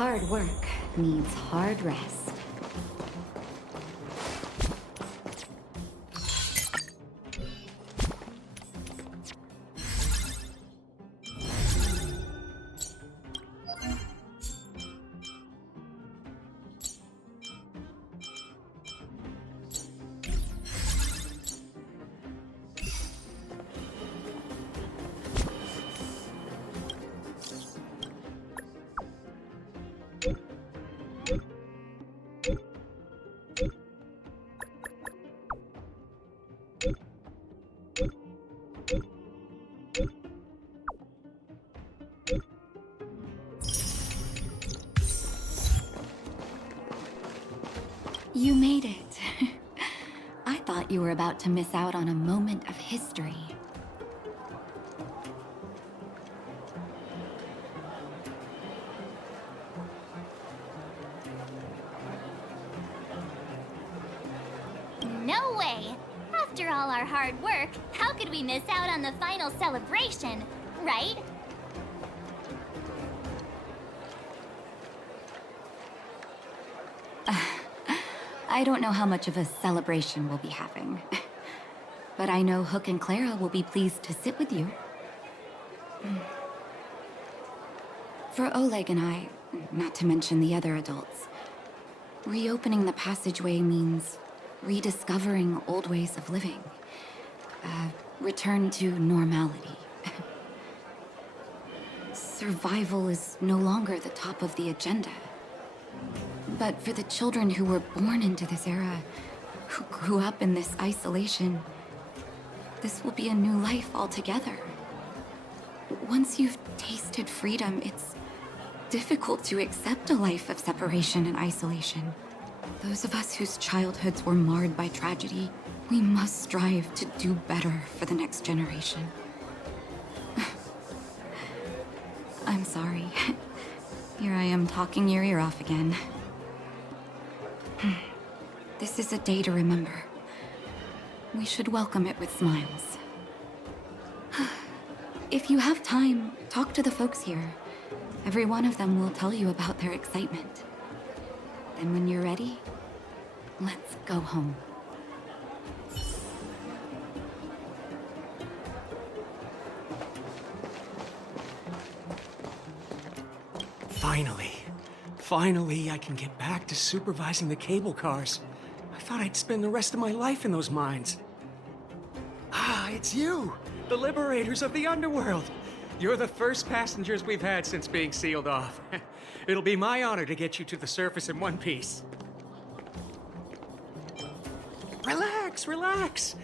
Hard work needs hard rest. You made it. I thought you were about to miss out on a moment of history. No way! After all our hard work, how could we miss out on the final celebration, right? I don't know how much of a celebration we'll be having. But I know Hook and Clara will be pleased to sit with you. For Oleg and I, not to mention the other adults, reopening the passageway means rediscovering old ways of living. Return to normality. Survival is no longer the top of the agenda. But for the children who were born into this era, who grew up in this isolation, this will be a new life altogether. Once you've tasted freedom, it's difficult to accept a life of separation and isolation. Those of us whose childhoods were marred by tragedy, we must strive to do better for the next generation. I'm sorry. Here I am talking your ear off again. This is a day to remember. We should welcome it with smiles. If you have time, talk to the folks here. Every one of them will tell you about their excitement. Then when you're ready, let's go home. Finally, I can get back to supervising the cable cars. I thought I'd spend the rest of my life in those mines. Ah, it's you, the liberators of the underworld. You're the first passengers we've had since being sealed off. It'll be my honor to get you to the surface in one piece. Relax, relax.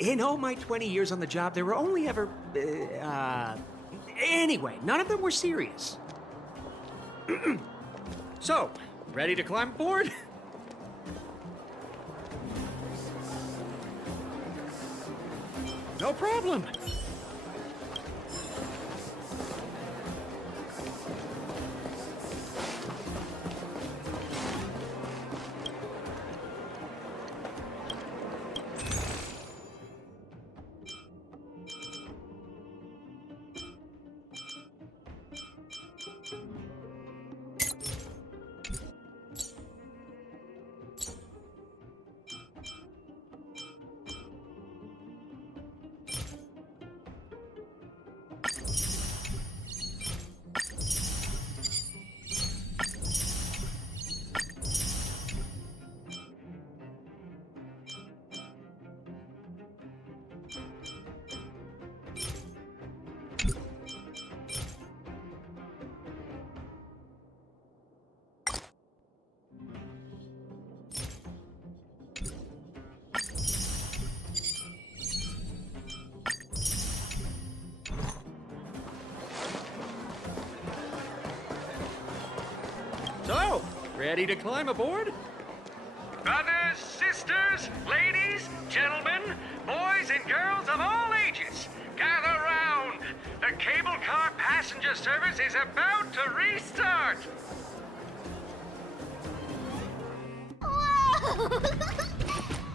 In all my 20 years on the job, there were only ever... Anyway, none of them were serious. So, ready to climb aboard? No problem. So, ready to climb aboard? Brothers, sisters, ladies, gentlemen, boys and girls of all ages, gather round. The cable car passenger service is about to restart. Whoa! Look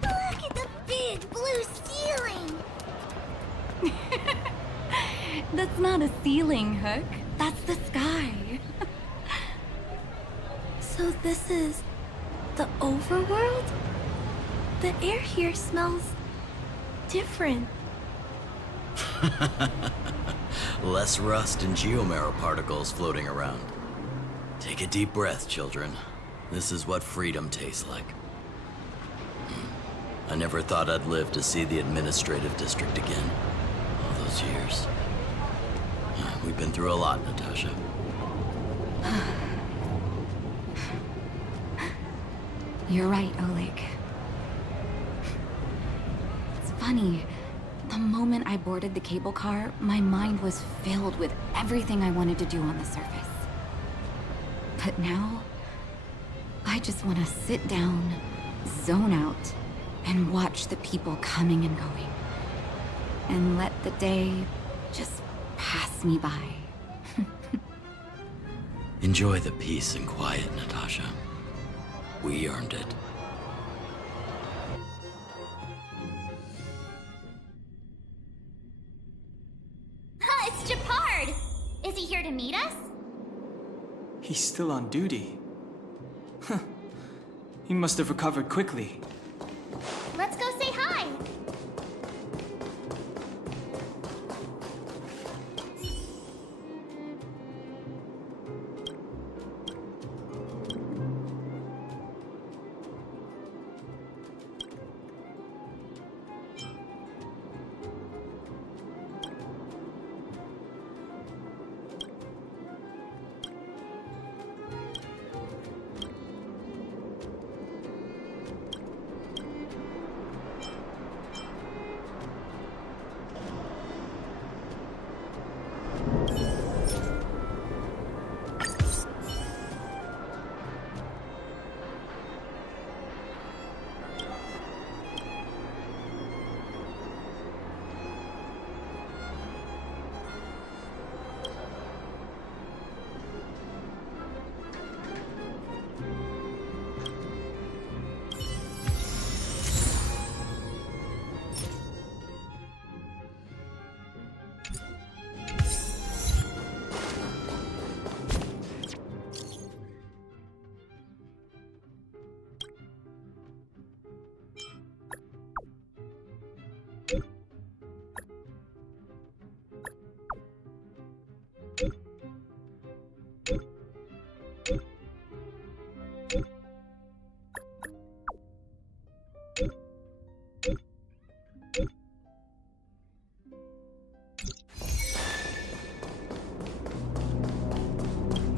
at the big blue ceiling! That's not a ceiling, Hook. That's the sky. So this is the overworld? The air here smells different. Less rust and geomarrow particles floating around. Take a deep breath, children. This is what freedom tastes like. I never thought I'd live to see the administrative district again. All those years. We've been through a lot, Natasha. You're right, Oleg. It's funny. The moment I boarded the cable car, my mind was filled with everything I wanted to do on the surface. But now, I just want to sit down, zone out, and watch the people coming and going. And let the day just pass me by. Enjoy the peace and quiet, Natasha. We earned it. Ha, it's Japard! Is he here to meet us? He's still on duty. Huh. He must have recovered quickly. Let's go say hi!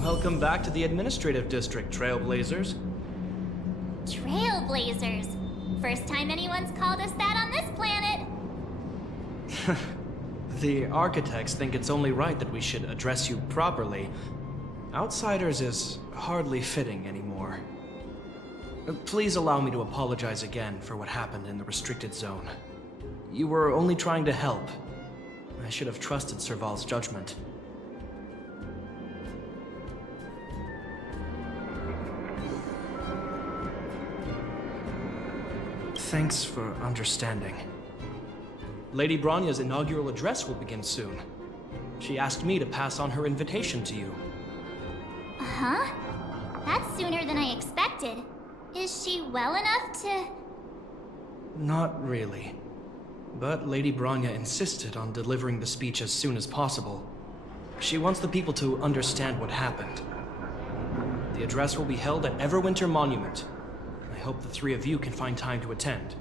Welcome back to the administrative district, Trailblazers. Trailblazers. First time anyone's called us that on this planet. The architects think it's only right that we should address you properly. Outsiders is hardly fitting anymore. Please allow me to apologize again for what happened in the restricted zone. You were only trying to help. I should have trusted Serval's judgment. Thanks for understanding. Lady Bronya's inaugural address will begin soon. She asked me to pass on her invitation to you. Huh? That's sooner than I expected. Is she well enough to... Not really. But Lady Bronya insisted on delivering the speech as soon as possible. She wants the people to understand what happened. The address will be held at Everwinter Monument. I hope the three of you can find time to attend.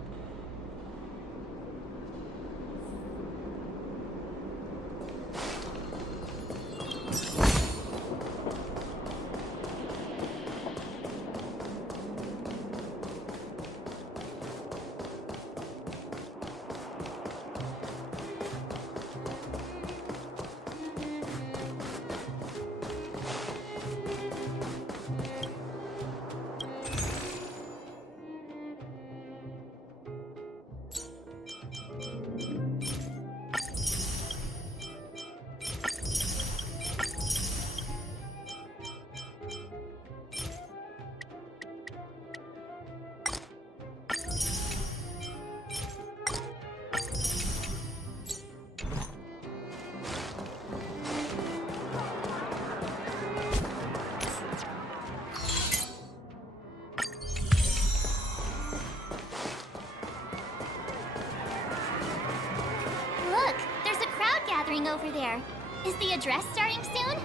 gathering over there. Is the address starting soon?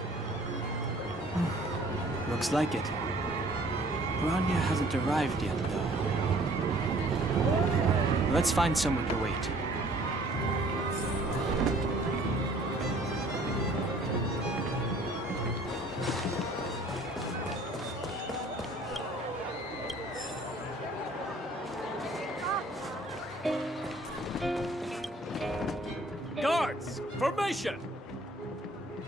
Looks like it. Bronya hasn't arrived yet, though. Let's find somewhere to wait. Guards, formation!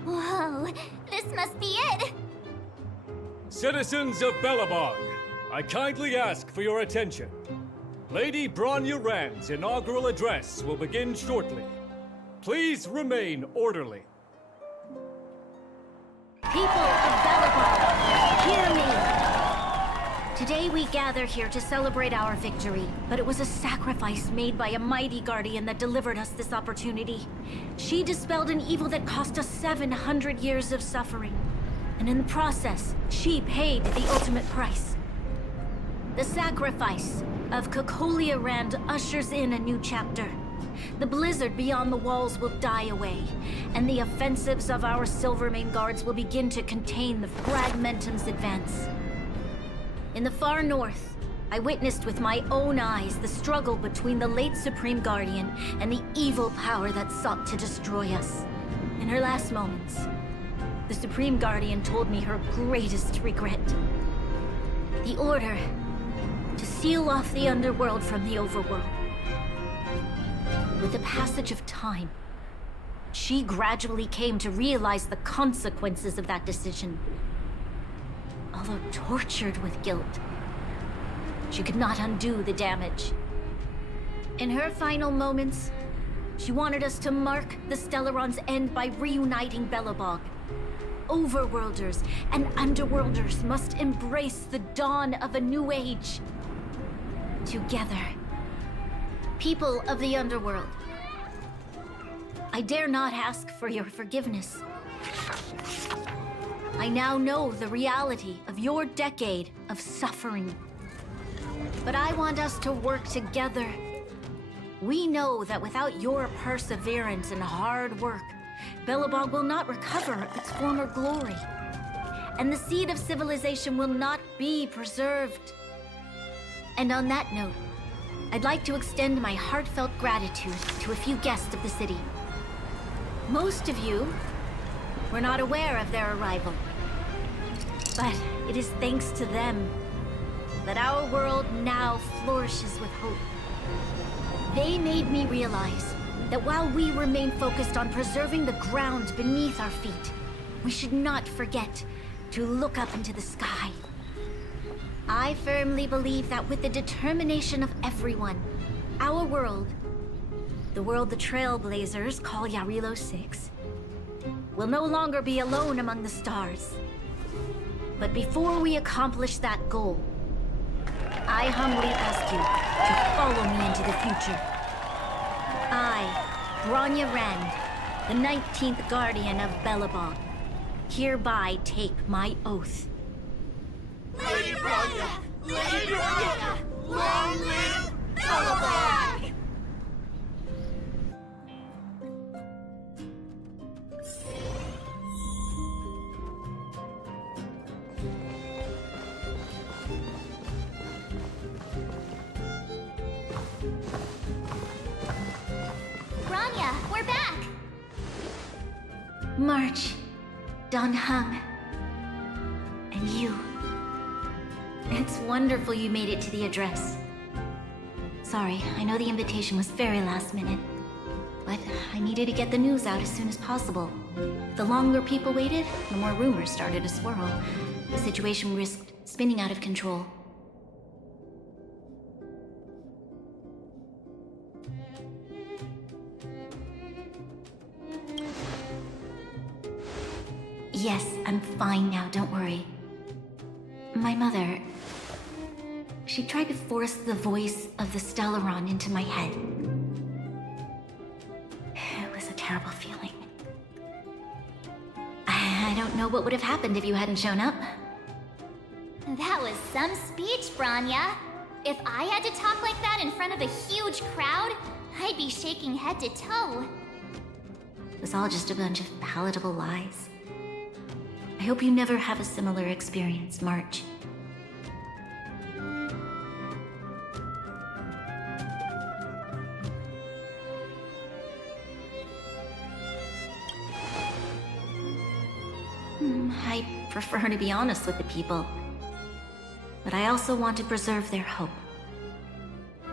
Whoa, this must be it! Citizens of Belobog, I kindly ask for your attention. Lady Bronya Rand's inaugural address will begin shortly. Please remain orderly. People of Belobog, hear me! Today we gather here to celebrate our victory, but it was a sacrifice made by a mighty guardian that delivered us this opportunity. She dispelled an evil that cost us 700 years of suffering. And in the process, she paid the ultimate price. The sacrifice of Cocolia Rand ushers in a new chapter. The blizzard beyond the walls will die away, and the offensives of our Silvermane guards will begin to contain the Fragmentum's advance. In the far north, I witnessed with my own eyes the struggle between the late Supreme Guardian and the evil power that sought to destroy us. In her last moments, the Supreme Guardian told me her greatest regret. The order to seal off the underworld from the overworld. With the passage of time, she gradually came to realize the consequences of that decision. Although tortured with guilt, she could not undo the damage. In her final moments, she wanted us to mark the Stellaron's end by reuniting Belobog. Overworlders and Underworlders must embrace the dawn of a new age. Together. People of the Underworld, I dare not ask for your forgiveness. I now know the reality of your decade of suffering. But I want us to work together. We know that without your perseverance and hard work, Belobog will not recover its former glory. And the seed of civilization will not be preserved. And on that note, I'd like to extend my heartfelt gratitude to a few guests of the city. Most of you were not aware of their arrival. But it is thanks to them that our world now flourishes with hope. They made me realize that while we remain focused on preserving the ground beneath our feet, we should not forget to look up into the sky. I firmly believe that with the determination of everyone, our world, the world the Trailblazers call Yarilo 6, will no longer be alone among the stars. But before we accomplish that goal, I humbly ask you to follow me into the future. I, Bronya Rand, the 19th Guardian of Belobog, hereby take my oath. Lady Bronya! Lady Bronya! Long live Belobog! Bronya, we're back! March, Dan Heng, and you. It's wonderful you made it to the address. Sorry, I know the invitation was very last minute, but I needed to get the news out as soon as possible. The longer people waited, the more rumors started to swirl. The situation risked spinning out of control. Yes, I'm fine now, don't worry. My mother... she tried to force the voice of the Stellaron into my head. It was a terrible feeling. I don't know what would have happened if you hadn't shown up. That was some speech, Bronya. If I had to talk like that in front of a huge crowd, I'd be shaking head to toe. was all just a bunch of palatable lies. I hope you never have a similar experience, March. I prefer to be honest with the people. But I also want to preserve their hope.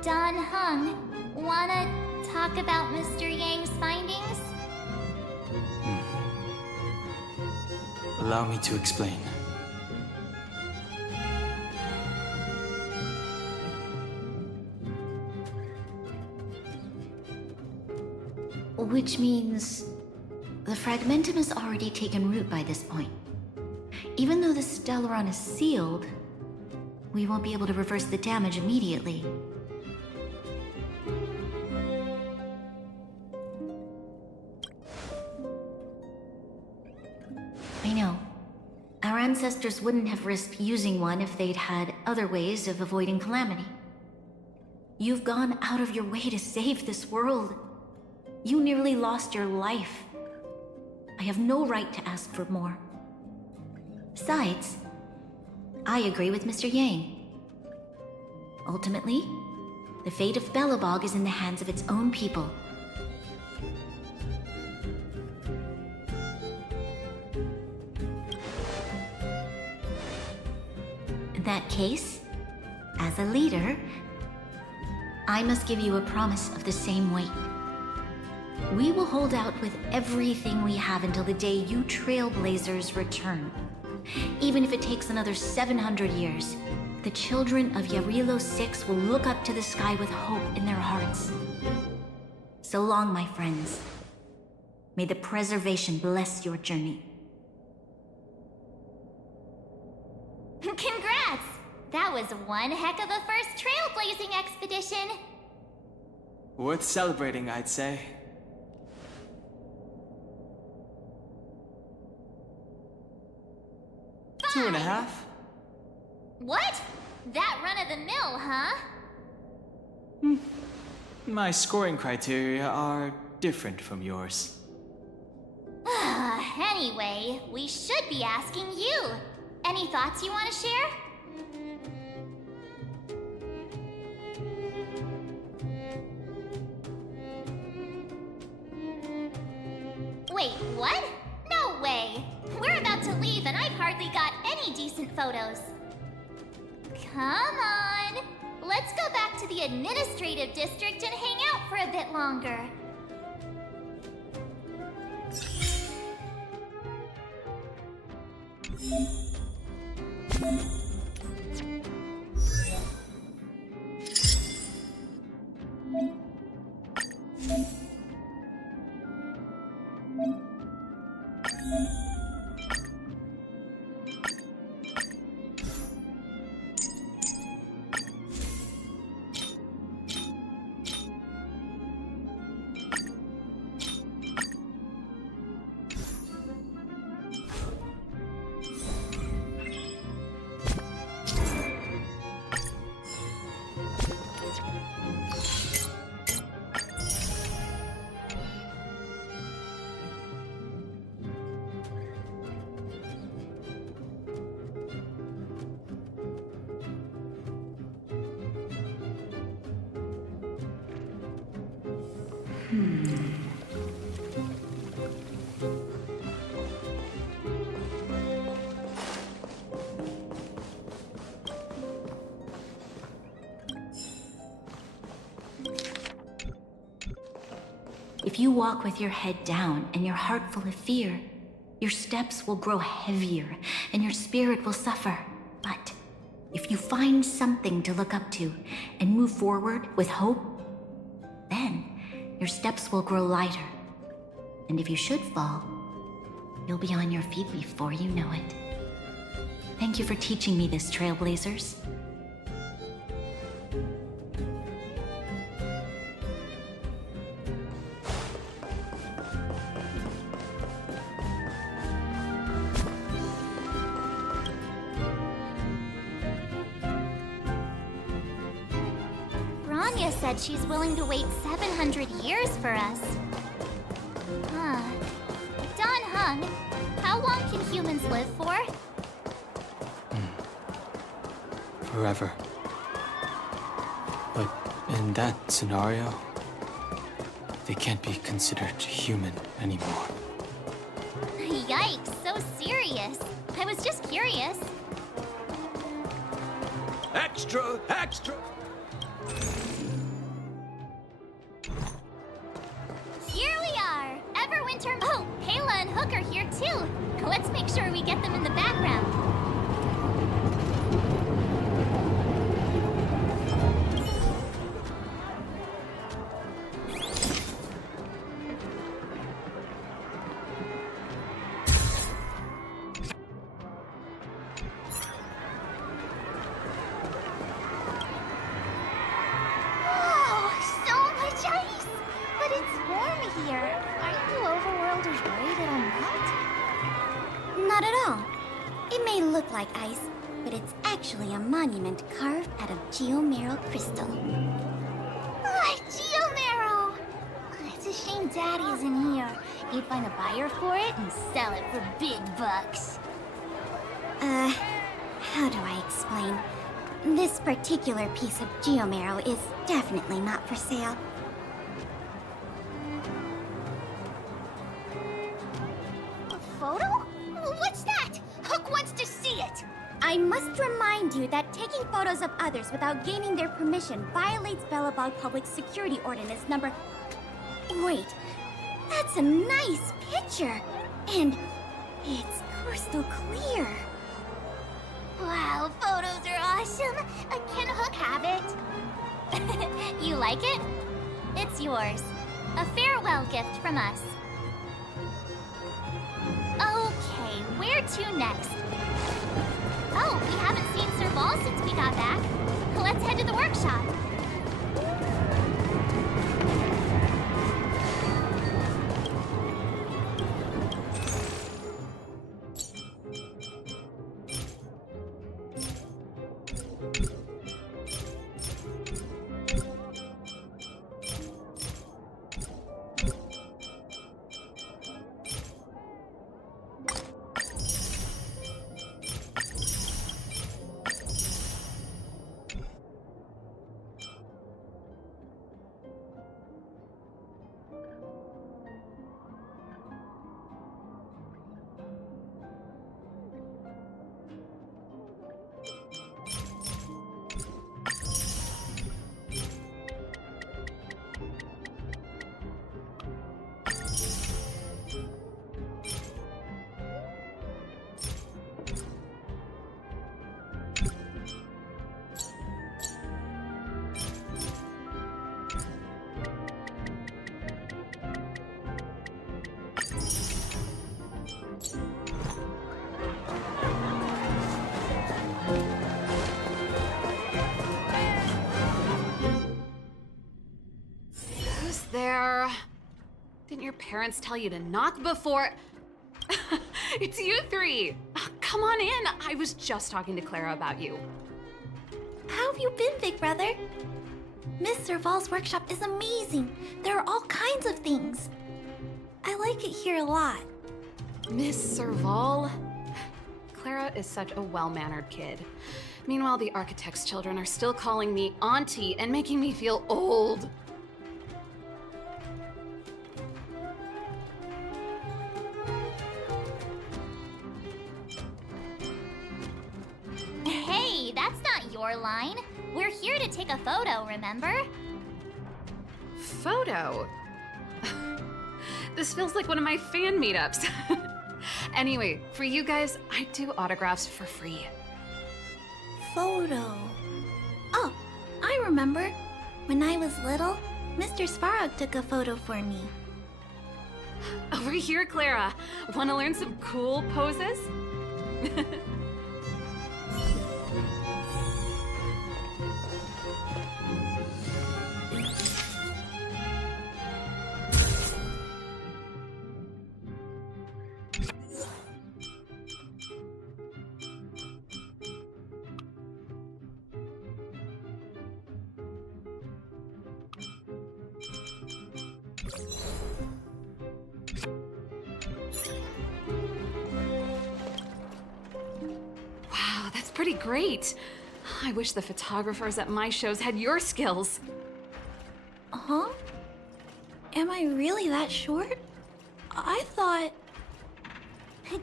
Don Hung, wanna talk about Mr. Yang's findings? Allow me to explain. Which means the fragmentum has already taken root by this point. Even though the Stellaron is sealed, we won't be able to reverse the damage immediately. I know. Our ancestors wouldn't have risked using one if they'd had other ways of avoiding calamity. You've gone out of your way to save this world. You nearly lost your life. I have no right to ask for more. Besides, I agree with Mr. Yang. Ultimately, the fate of Belobog is in the hands of its own people. In that case, as a leader, I must give you a promise of the same weight. We will hold out with everything we have until the day you Trailblazers return. Even if it takes another 700 years, the children of Yarilo 6 will look up to the sky with hope in their hearts. So long, my friends. May the preservation bless your journey. Congrats! That was one heck of a first trailblazing expedition. Worth celebrating, I'd say. Fine. 2.5? What? That run-of-the-mill, huh? My scoring criteria are different from yours. Anyway, we should be asking you. Any thoughts you want to share? Wait, what? No way! We're about to leave and I've hardly got any decent photos. Come on! Let's go back to the administrative district and hang out for a bit longer. If you walk with your head down and your heart full of fear, your steps will grow heavier and your spirit will suffer. But if you find something to look up to and move forward with hope, then your steps will grow lighter. And if you should fall, you'll be on your feet before you know it. Thank you for teaching me this, Trailblazers. Rania said she's willing to wait 700 years for us. Huh. Don Hung, how long can humans live for? Forever. But in that scenario, they can't be considered human anymore. Yikes, so serious. I was just curious. Extra! Extra! Here we are! Everwinter. Oh, Kayla and Hook are here too. Let's make sure we get them in the background. Oh, so much ice! But it's warm here. Aren't you overworlders worried it'll melt? Not at all. It may look like ice, but it's actually a monument carved out of geomeral crystal. Ah, Geomero! It's a shame Daddy isn't here. He'd find a buyer for it and sell it for big bucks. How do I explain? This particular piece of geomeral is definitely not for sale. A photo? What's that? Hook wants to see it! I must remind you that taking photos of others without gaining their permission violates Belobog Public Security Ordinance number... Wait, that's a nice picture! And it's crystal clear. Wow, photos are awesome. Can Hook have it? You like it? It's yours. A farewell gift from us. Okay, where to next? Oh, we haven't seen Sir Ball since we got back. Let's head to the workshop. There. Didn't your parents tell you to knock before? It's you three. Come on in. I was just talking to Clara about you. How have you been, big brother? Miss Serval's workshop is amazing. There are all kinds of things. I like it here a lot. Miss Serval? Clara is such a well-mannered kid. Meanwhile, the architect's children are still calling me auntie and making me feel old. Hey, that's not your line. We're here to take a photo, remember? Photo? This feels like one of my fan meetups. Anyway, for you guys, I do autographs for free. Photo. Oh, I remember. When I was little, Mr. Svarog took a photo for me. Over here, Clara. Want to learn some cool poses? pretty great. I wish the photographers at my shows had your skills. Huh? Am I really that short? I thought...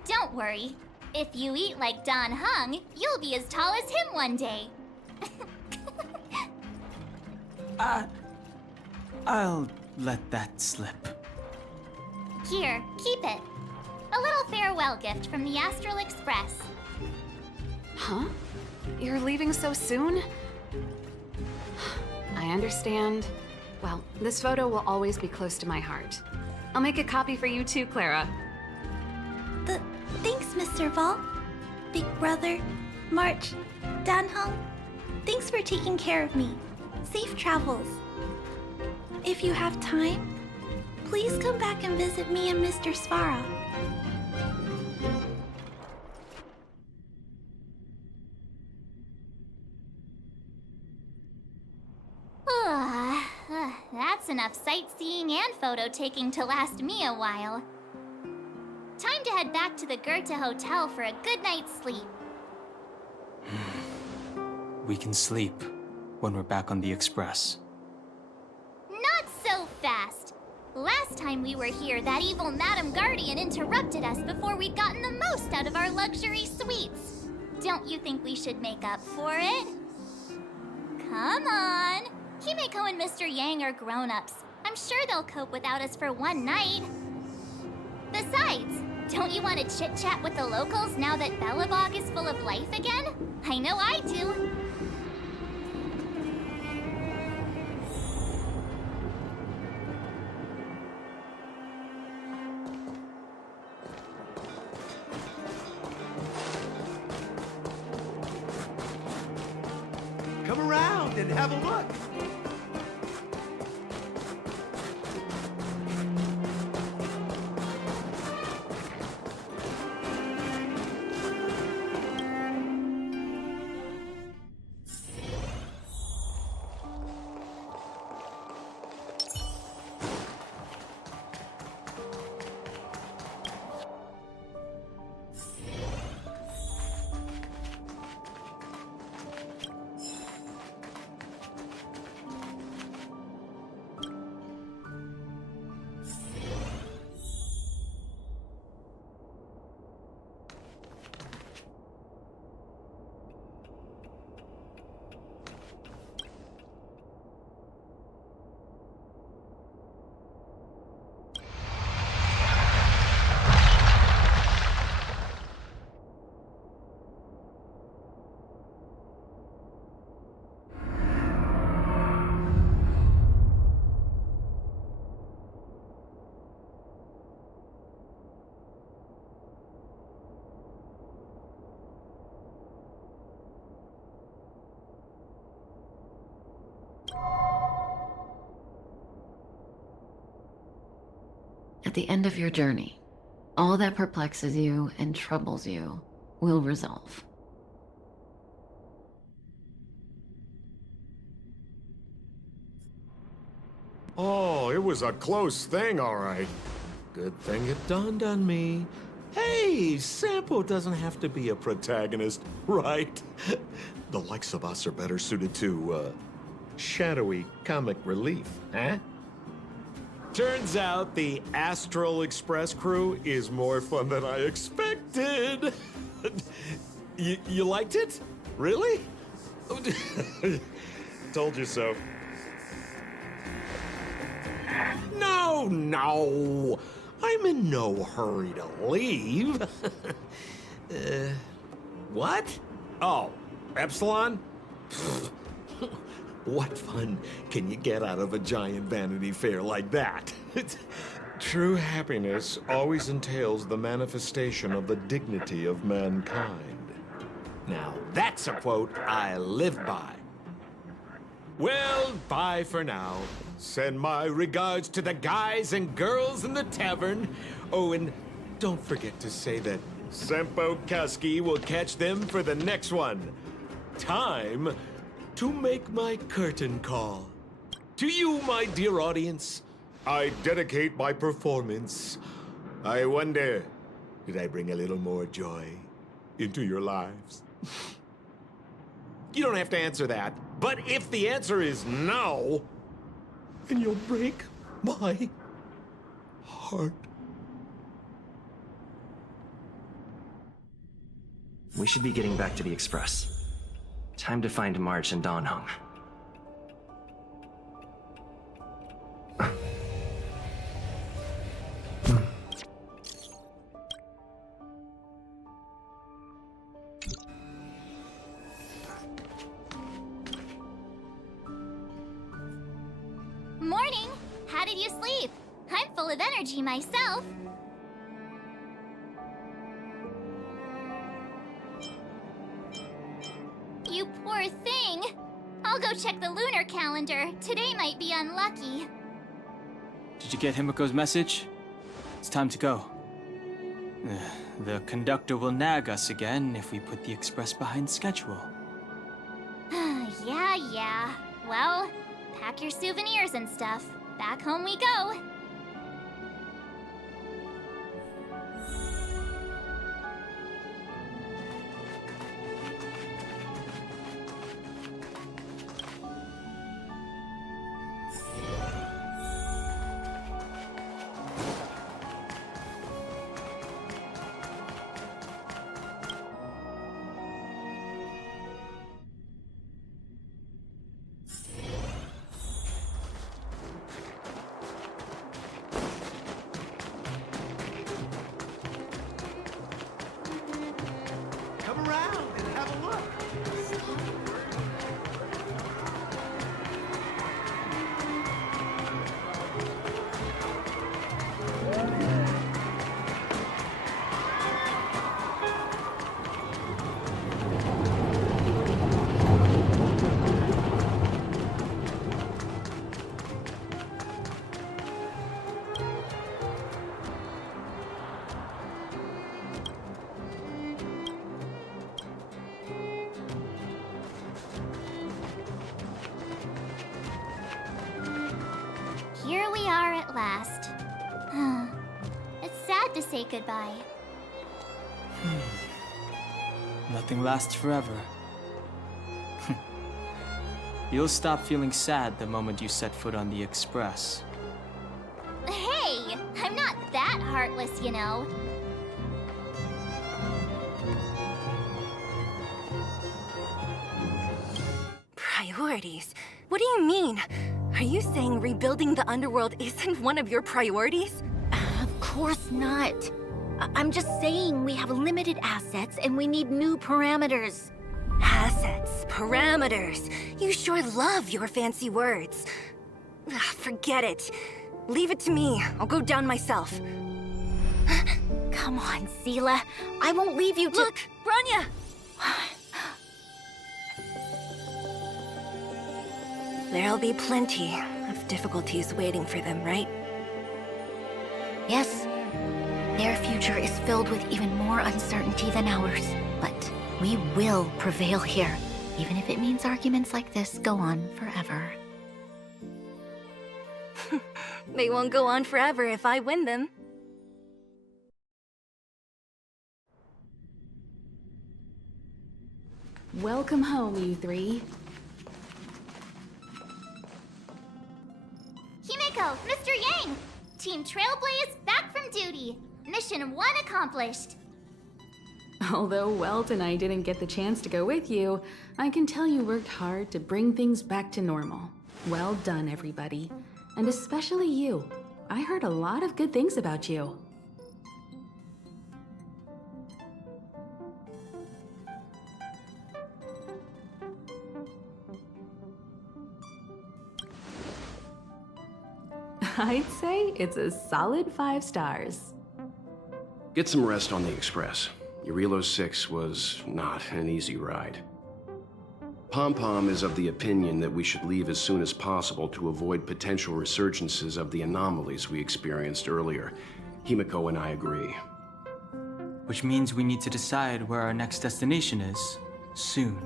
Don't worry. If you eat like Don Hung, you'll be as tall as him one day. I'll let that slip. Here, keep it. A little farewell gift from the Astral Express. Huh? You're leaving so soon? I understand. Well, this photo will always be close to my heart. I'll make a copy for you too, Clara. Thanks, Mr. Vol. Big Brother, March, Danhong. Thanks for taking care of me. Safe travels. If you have time, please come back and visit me and Mr. Svara. That's enough sightseeing and photo taking to last me a while. Time to head back to the Goethe Hotel for a good night's sleep. We can sleep when we're back on the Express. Not so fast! Last time we were here, that evil Madam Guardian interrupted us before we'd gotten the most out of our luxury suites. Don't you think we should make up for it? Come on! Himeko and Mr. Yang are grown-ups. I'm sure they'll cope without us for one night. Besides, don't you want to chit-chat with the locals now that Belobog is full of life again? I know I do. Come around and have a look. At the end of your journey, all that perplexes you and troubles you will resolve. Oh, it was a close thing, all right. Good thing it dawned on me. Hey, Sampo doesn't have to be a protagonist, right? The likes of us are better suited to, shadowy comic relief, huh? Turns out the Astral Express crew is more fun than I expected. You liked it? Really? Told you so. No! I'm in no hurry to leave. What? Oh, Epsilon? What fun can you get out of a giant Vanity Fair like that? True happiness always entails the manifestation of the dignity of mankind. Now, that's a quote I live by. Well, bye for now. Send my regards to the guys and girls in the tavern. Oh, and don't forget to say that Sempo Kaski will catch them for the next one. Time to make my curtain call. To you, my dear audience, I dedicate my performance. I wonder, did I bring a little more joy into your lives? You don't have to answer that. But if the answer is no, then you'll break my heart. We should be getting back to the Express. Time to find March and Dawn Hung. Morning! How did you sleep? I'm full of energy myself. You poor thing. I'll go check the lunar calendar. Today might be unlucky. Did you get Himiko's message? It's time to go. The conductor will nag us again if we put the Express behind schedule. Yeah. Well, pack your souvenirs and stuff. Back home we go. Come around and have a look. Here we are at last. It's sad to say goodbye. Nothing lasts forever. You'll stop feeling sad the moment you set foot on the Express. Hey! I'm not that heartless, you know. Priorities? What do you mean? Are you saying rebuilding the underworld isn't one of your priorities? Of course not. I'm just saying we have limited assets and we need new parameters. Assets, parameters. You sure love your fancy words. Forget it. Leave it to me. I'll go down myself. Come on, Seela. I won't leave you to— Look, Branya! There'll be plenty of difficulties waiting for them, right? Yes. Their future is filled with even more uncertainty than ours. But we will prevail here, even if it means arguments like this go on forever. They won't go on forever if I win them. Welcome home, you three. Himiko, Mr. Yang! Team Trailblaze back from duty. Mission 1 accomplished. Although Welt and I didn't get the chance to go with you, I can tell you worked hard to bring things back to normal. Well done, everybody. And especially you. I heard a lot of good things about you. I'd say it's a solid 5 stars. Get some rest on the Express. Eurilo 6 was not an easy ride. Pom-Pom is of the opinion that we should leave as soon as possible to avoid potential resurgences of the anomalies we experienced earlier. Himiko and I agree. Which means we need to decide where our next destination is, soon.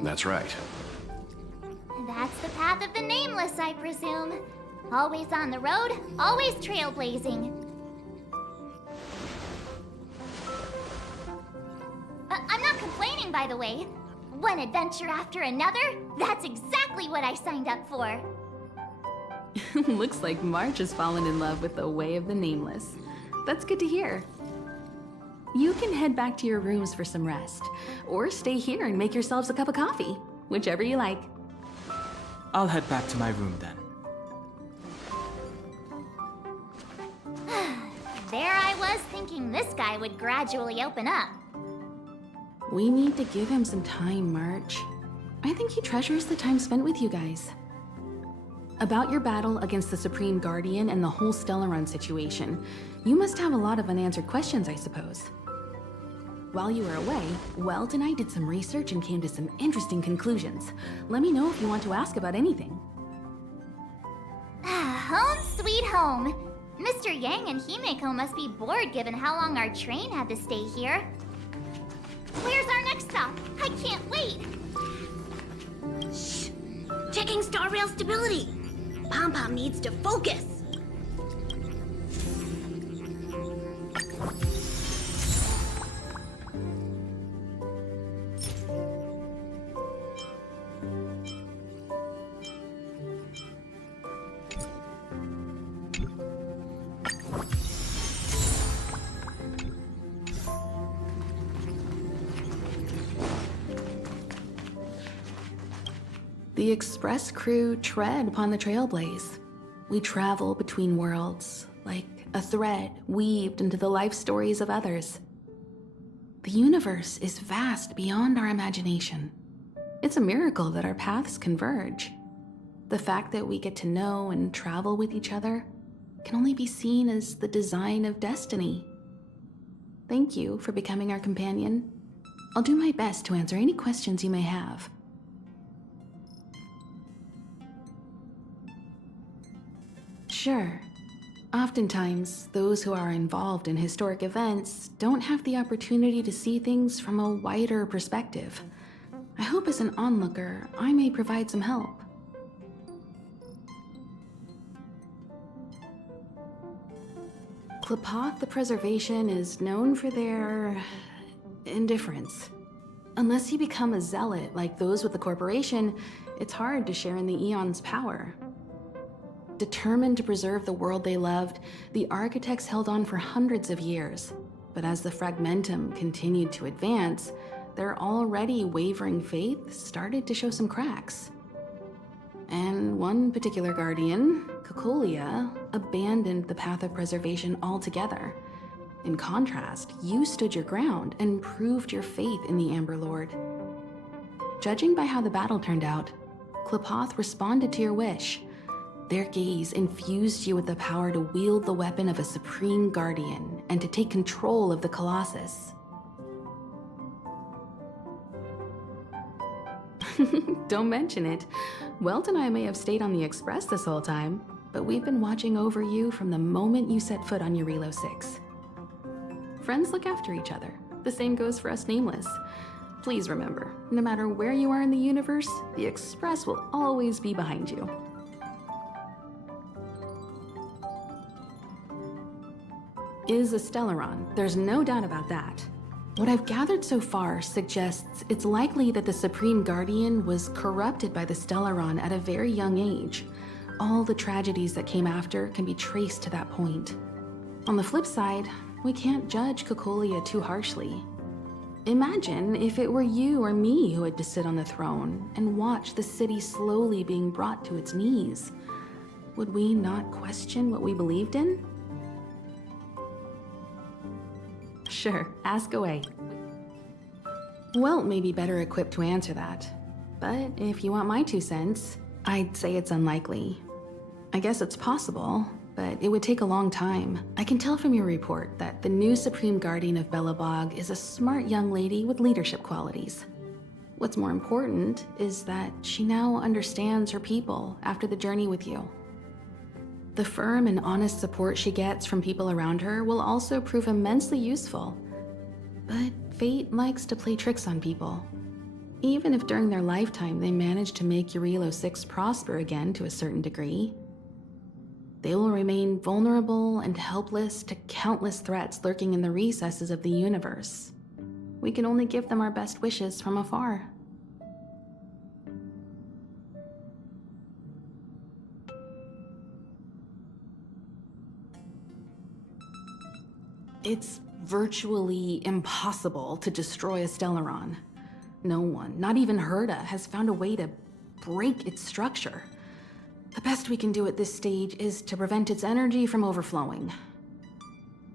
That's right. That's the path of the Nameless, I presume. Always on the road, always trailblazing. I'm not complaining, by the way. One adventure after another? That's exactly what I signed up for. Looks like March has fallen in love with the Way of the Nameless. That's good to hear. You can head back to your rooms for some rest, or stay here and make yourselves a cup of coffee, whichever you like. I'll head back to my room then. There I was thinking this guy would gradually open up. We need to give him some time, March. I think he treasures the time spent with you guys. About your battle against the Supreme Guardian and the whole Stellaron situation, you must have a lot of unanswered questions, I suppose. While you were away, Welt and I did some research and came to some interesting conclusions. Let me know if you want to ask about anything. Home sweet home. Mr. Yang and Himeko must be bored given how long our train had to stay here. Where's our next stop? I can't wait! Shh! Checking star rail stability! Pom-Pom needs to focus! The Express crew tread upon the trailblaze. We travel between worlds, like a thread weaved into the life stories of others. The universe is vast beyond our imagination. It's a miracle that our paths converge. The fact that we get to know and travel with each other can only be seen as the design of destiny. Thank you for becoming our companion. I'll do my best to answer any questions you may have. Sure. Oftentimes, those who are involved in historic events don't have the opportunity to see things from a wider perspective. I hope as an onlooker, I may provide some help. Klapoth the Preservation is known for their indifference. Unless you become a zealot like those with the corporation, it's hard to share in the Eon's power. Determined to preserve the world they loved, the architects held on for hundreds of years. But as the Fragmentum continued to advance, their already wavering faith started to show some cracks. And one particular guardian, Cocolia, abandoned the path of preservation altogether. In contrast, you stood your ground and proved your faith in the Amber Lord. Judging by how the battle turned out, Klapoth responded to your wish. Their gaze infused you with the power to wield the weapon of a supreme guardian and to take control of the Colossus. Don't mention it. Welt and I may have stayed on the Express this whole time, but we've been watching over you from the moment you set foot on Eurilo 6. Friends look after each other. The same goes for us Nameless. Please remember, no matter where you are in the universe, the Express will always be behind you. Is a Stellaron. There's no doubt about that. What I've gathered so far suggests it's likely that the Supreme Guardian was corrupted by the Stellaron at a very young age. All the tragedies that came after can be traced to that point. On the flip side, we can't judge Cocolia too harshly. Imagine if it were you or me who had to sit on the throne and watch the city slowly being brought to its knees. Would we not question what we believed in? Sure, ask away. Welt may be better equipped to answer that. But if you want my 2 cents, I'd say it's unlikely. I guess it's possible, but it would take a long time. I can tell from your report that the new Supreme Guardian of Belobog is a smart young lady with leadership qualities. What's more important is that she now understands her people after the journey with you. The firm and honest support she gets from people around her will also prove immensely useful. But fate likes to play tricks on people. Even if during their lifetime they manage to make Eurilo 6 prosper again to a certain degree, they will remain vulnerable and helpless to countless threats lurking in the recesses of the universe. We can only give them our best wishes from afar. It's virtually impossible to destroy a Stellaron. No one, not even Herta, has found a way to break its structure. The best we can do at this stage is to prevent its energy from overflowing.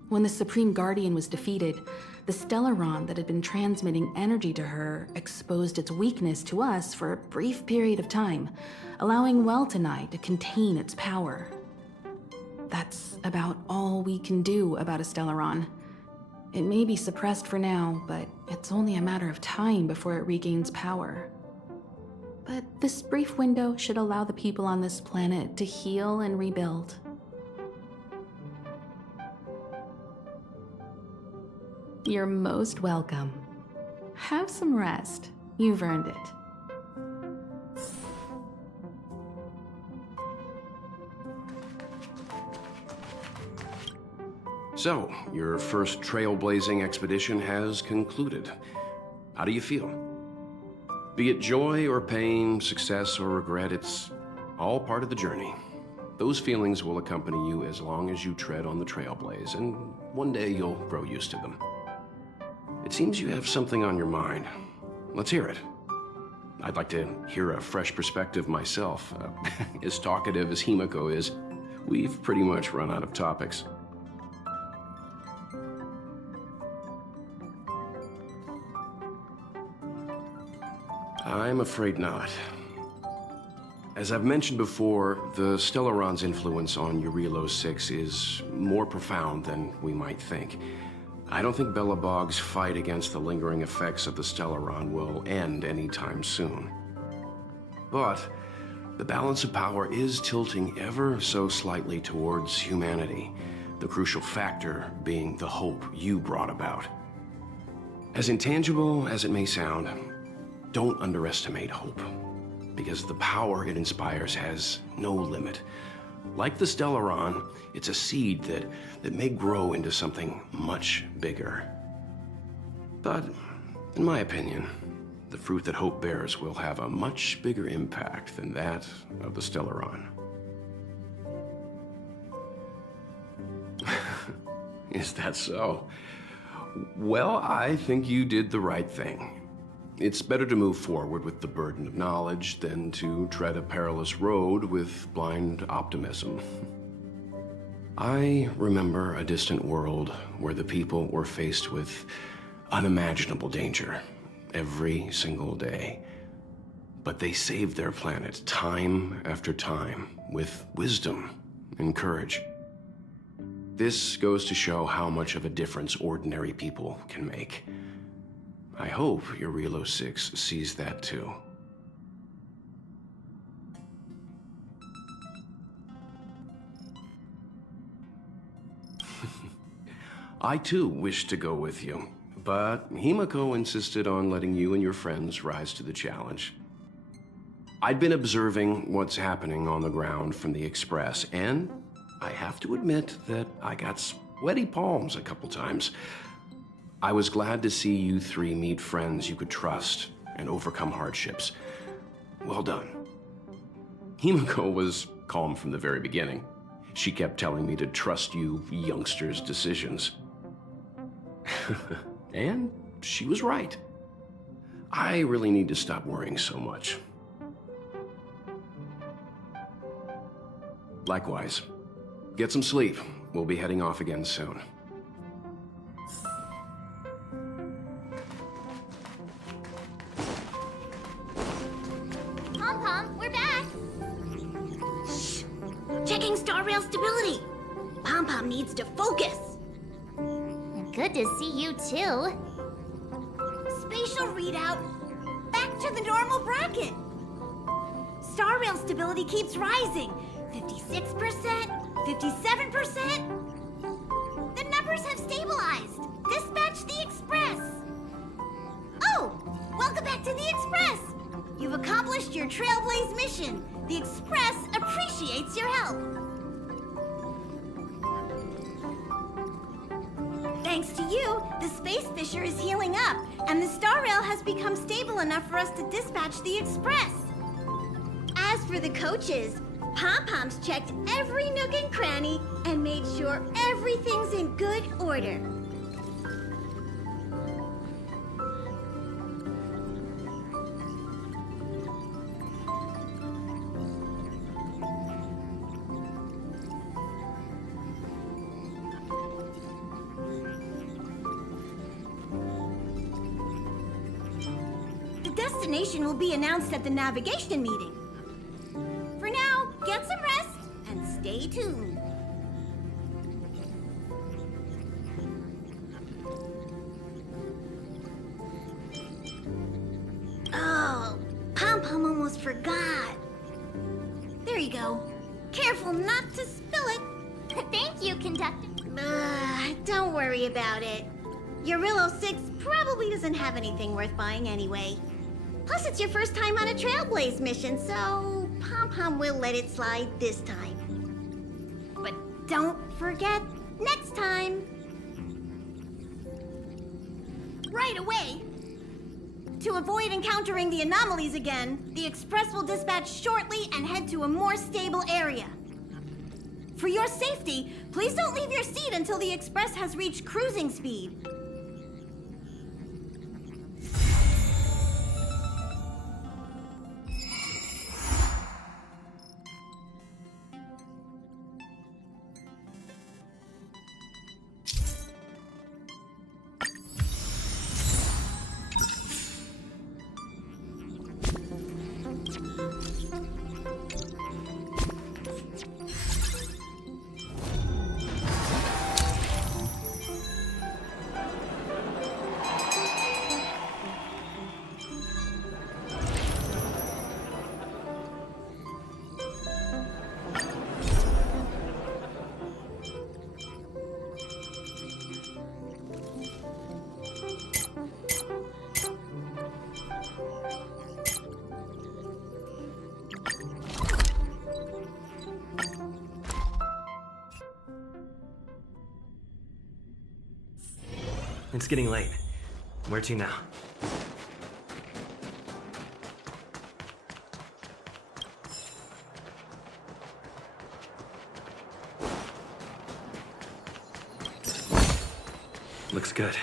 When the Supreme Guardian was defeated, the Stellaron that had been transmitting energy to her exposed its weakness to us for a brief period of time, allowing Welt and I to contain its power. That's about all we can do about a Stellaron. It may be suppressed for now, but it's only a matter of time before it regains power. But this brief window should allow the people on this planet to heal and rebuild. You're most welcome. Have some rest. You've earned it. So, your first trailblazing expedition has concluded. How do you feel? Be it joy or pain, success or regret, it's all part of the journey. Those feelings will accompany you as long as you tread on the trailblaze, and one day you'll grow used to them. It seems you have something on your mind. Let's hear it. I'd like to hear a fresh perspective myself. As talkative as Himiko is, we've pretty much run out of topics. I'm afraid not. As I've mentioned before, the Stellaron's influence on Eurilo 6 is more profound than we might think. I don't think Belobog's fight against the lingering effects of the Stellaron will end anytime soon. But the balance of power is tilting ever so slightly towards humanity, the crucial factor being the hope you brought about. As intangible as it may sound, don't underestimate hope, because the power it inspires has no limit. Like the Stellaron, it's a seed that may grow into something much bigger. But, in my opinion, the fruit that hope bears will have a much bigger impact than that of the Stellaron. Is that so? Well, I think you did the right thing. It's better to move forward with the burden of knowledge than to tread a perilous road with blind optimism. I remember a distant world where the people were faced with unimaginable danger every single day. But they saved their planet time after time with wisdom and courage. This goes to show how much of a difference ordinary people can make. I hope Eurilo 6 sees that too. I too wish to go with you, but Himiko insisted on letting you and your friends rise to the challenge. I'd been observing what's happening on the ground from the Express, and I have to admit that I got sweaty palms a couple times. I was glad to see you three meet friends you could trust and overcome hardships. Well done. Himiko was calm from the very beginning. She kept telling me to trust you youngsters' decisions. And she was right. I really need to stop worrying so much. Likewise. Get some sleep. We'll be heading off again soon. Pom-Pom, we're back! Shh! Checking star rail stability! Pom-Pom needs to focus! Good to see you too. Spatial readout! Back to the normal bracket! Star rail stability keeps rising! 56%, 57%! The numbers have stabilized! Dispatch the Express! Oh! Welcome back to the Express! You've accomplished your Trailblaze mission. The Express appreciates your help. Thanks to you, the Space Fisher is healing up, and the Star Rail has become stable enough for us to dispatch the Express. As for the coaches, Pom-Pom's checked every nook and cranny and made sure everything's in good order. destination will be announced at the navigation meeting. For now, get some rest and stay tuned. Oh, Pom-Pom almost forgot. There you go. Careful not to spill it. Thank you, Conductor. Don't worry about it. Your Rillo 6 probably doesn't have anything worth buying anyway. Plus, it's your first time on a Trailblaze mission, so Pom-Pom will let it slide this time. But don't forget, next time. Right away. To avoid encountering the anomalies again, the Express will dispatch shortly and head to a more stable area. For your safety, please don't leave your seat until the Express has reached cruising speed. It's getting late. Where to now? Looks good.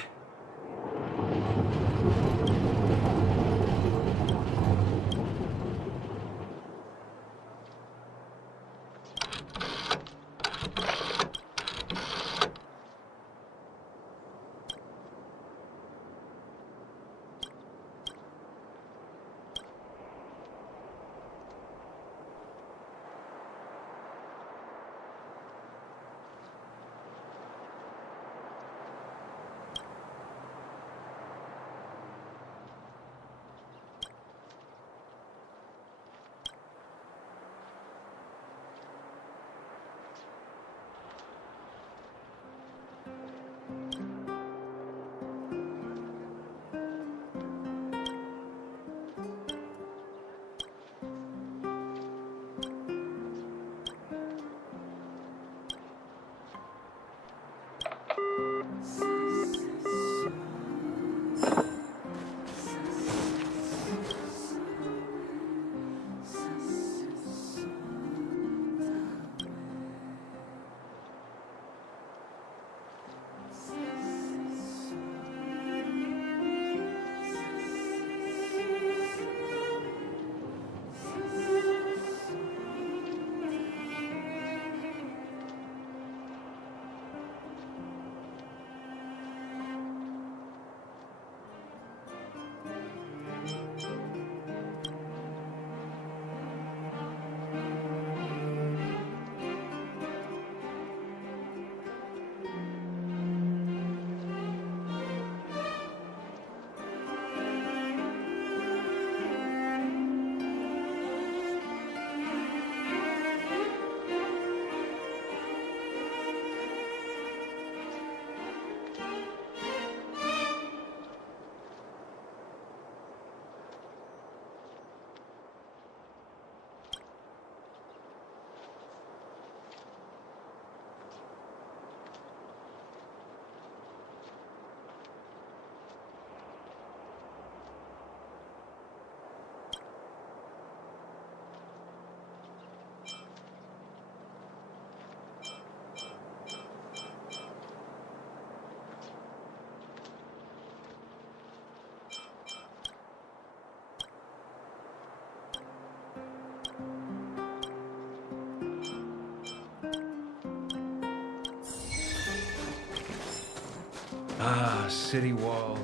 Ah, city walls.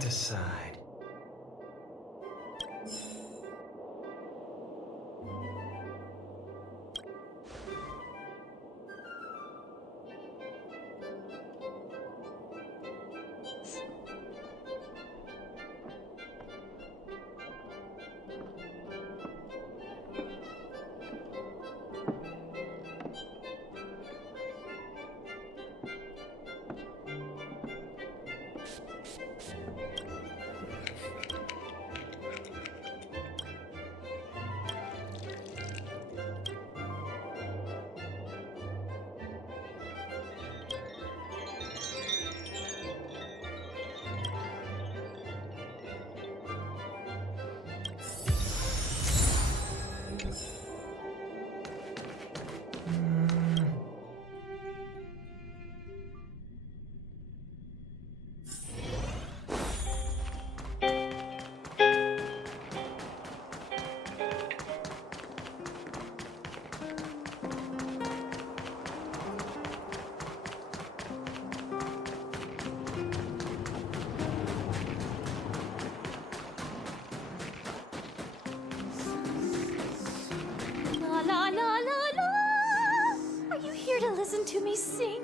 Can't decide. La la la la la! Are you here to listen to me sing?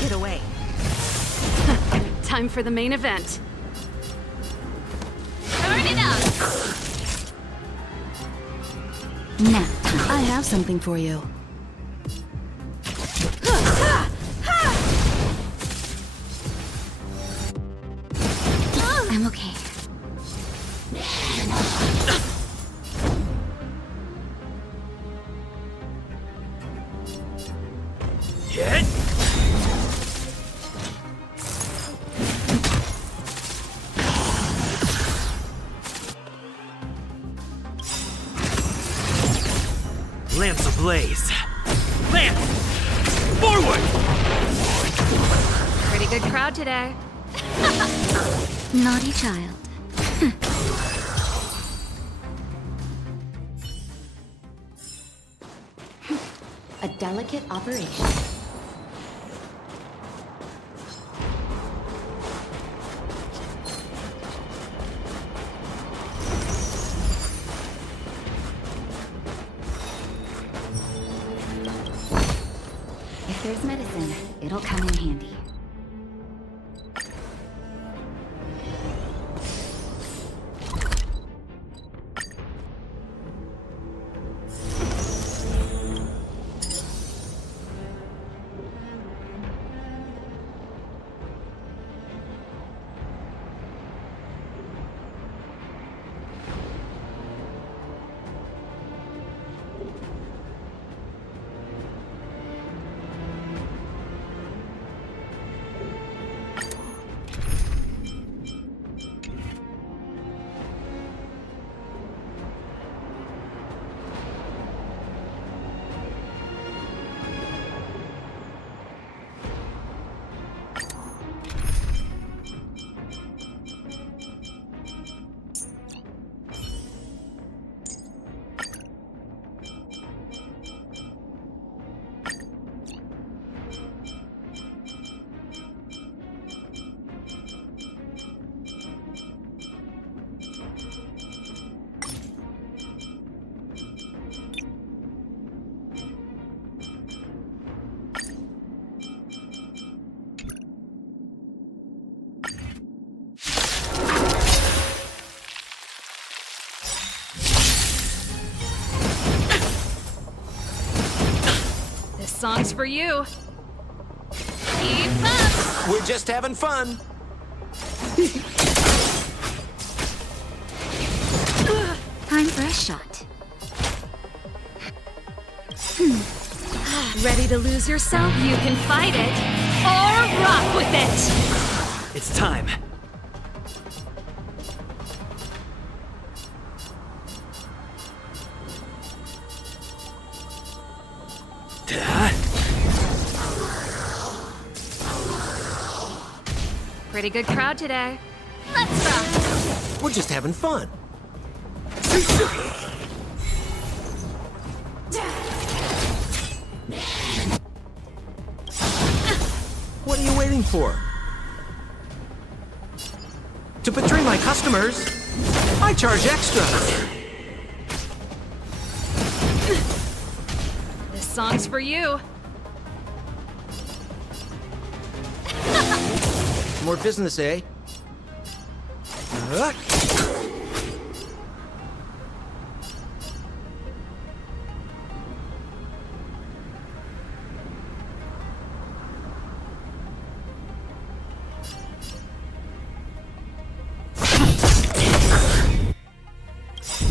Get away. Time for the main event. Nap time. I have something for you. I'm okay. Hit! Lance ablaze! Lance! Forward! Pretty good crowd today. Naughty child. A delicate operation. If there's medicine, it'll come in handy. This song's for you. Keep up! We're just having fun! Time for a shot. Ready to lose yourself? You can fight it, or rock with it! It's time. Pretty good crowd today. Let's rock! We're just having fun. What are you waiting for? To betray my customers, I charge extra. This song's for you. More business, eh?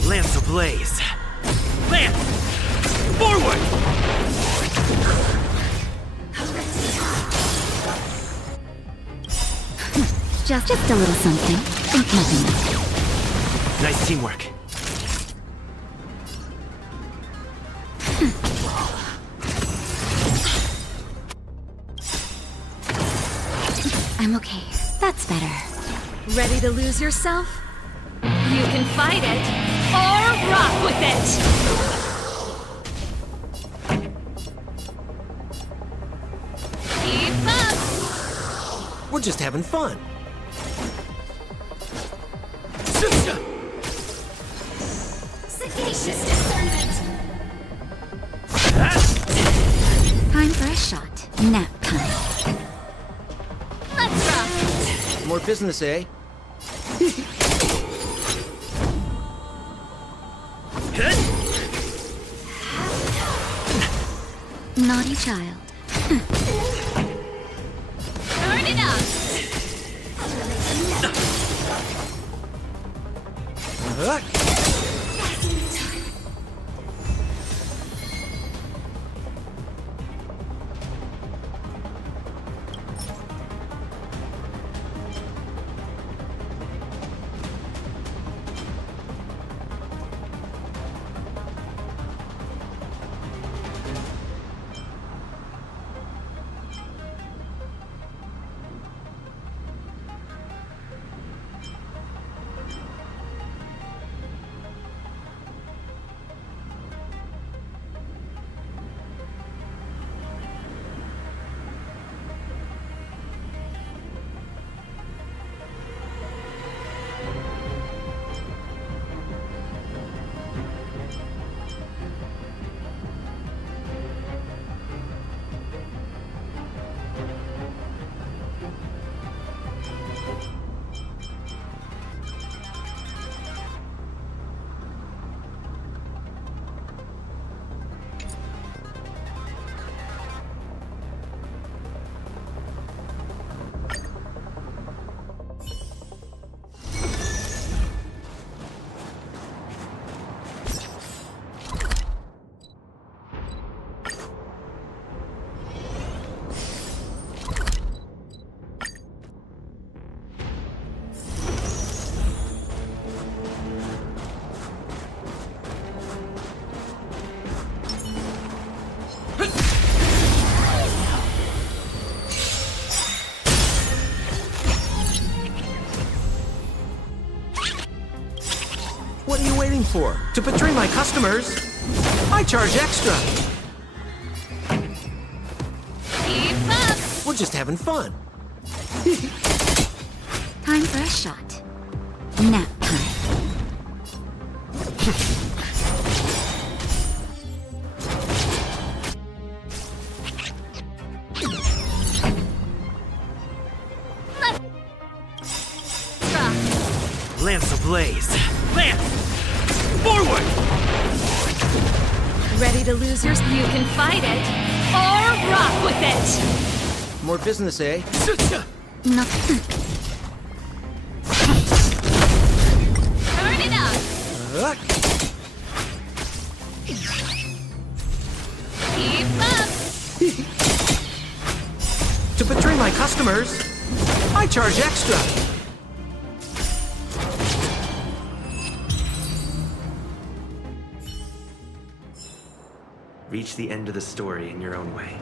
Lance ablaze! Lance! Forward! Just a little something. Think nothing of it. Nice teamwork. I'm okay. That's better. Ready to lose yourself? You can fight it, or rock with it! Keep up! We're just having fun. Sagacious discernment. Time for a shot. Nap time. Let's rock! More business, eh? Naughty child. Turn it up! What are you waiting for? To betray my customers? I charge extra. Keep up! We're just having fun. Time for a shot. Nap time. Lance ablaze. Lance! Forward! Ready to lose yours? You can fight it, or rock with it! More business, eh? Nothing. Turn it up! Keep up! To betray my customers, I charge extra. Reach the end of the story in your own way.